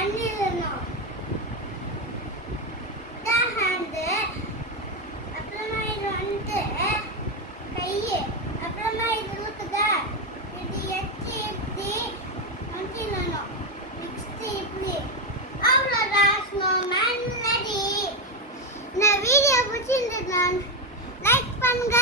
பண்ணிடணும். ஹேண்டு, அப்புறமா இது வந்துட்டு கையை, அப்புறமா இது ஊத்துதா, இது எச்சி இப்படி வந்துடணும். நெக்ஸ்ட் இப்படி. அவ்வளோதான், ஸ்னோமேன் ரெடி. இந்த வீடியோ பிடிச்சிருந்தது, லைக் பண்ணுங்க.